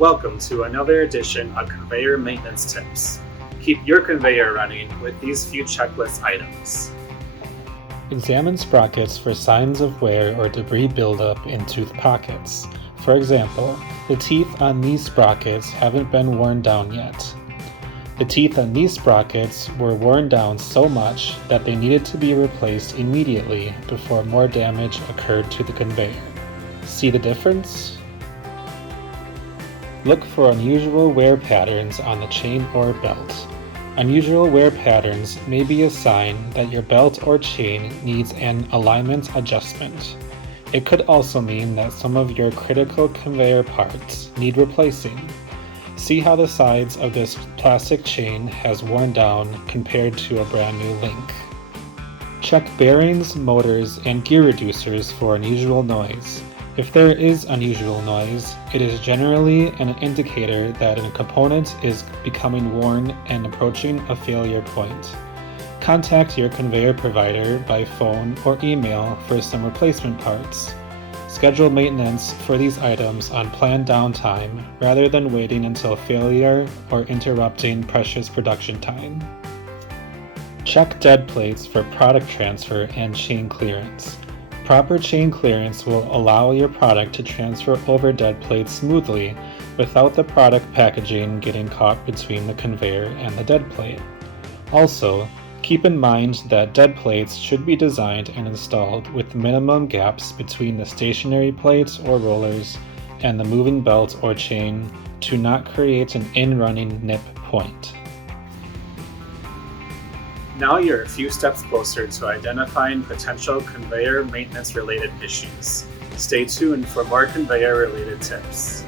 Welcome to another edition of Conveyor Maintenance Tips. Keep your conveyor running with these few checklist items. Examine sprockets for signs of wear or debris buildup in tooth pockets. For example, the teeth on these sprockets haven't been worn down yet. The teeth on these sprockets were worn down so much that they needed to be replaced immediately before more damage occurred to the conveyor. See the difference? Look for unusual wear patterns on the chain or belt. Unusual wear patterns may be a sign that your belt or chain needs an alignment adjustment. It could also mean that some of your critical conveyor parts need replacing. See how the sides of this plastic chain has worn down compared to a brand new link. Check bearings, motors, and gear reducers for unusual noise. If there is unusual noise, it is generally an indicator that a component is becoming worn and approaching a failure point. Contact your conveyor provider by phone or email for some replacement parts. Schedule maintenance for these items on planned downtime rather than waiting until failure or interrupting precious production time. Check dead plates for product transfer and chain clearance. Proper chain clearance will allow your product to transfer over dead plates smoothly without the product packaging getting caught between the conveyor and the dead plate. Also, keep in mind that dead plates should be designed and installed with minimum gaps between the stationary plates or rollers and the moving belt or chain to not create an in-running nip point. Now you're a few steps closer to identifying potential conveyor maintenance related issues. Stay tuned for more conveyor related tips.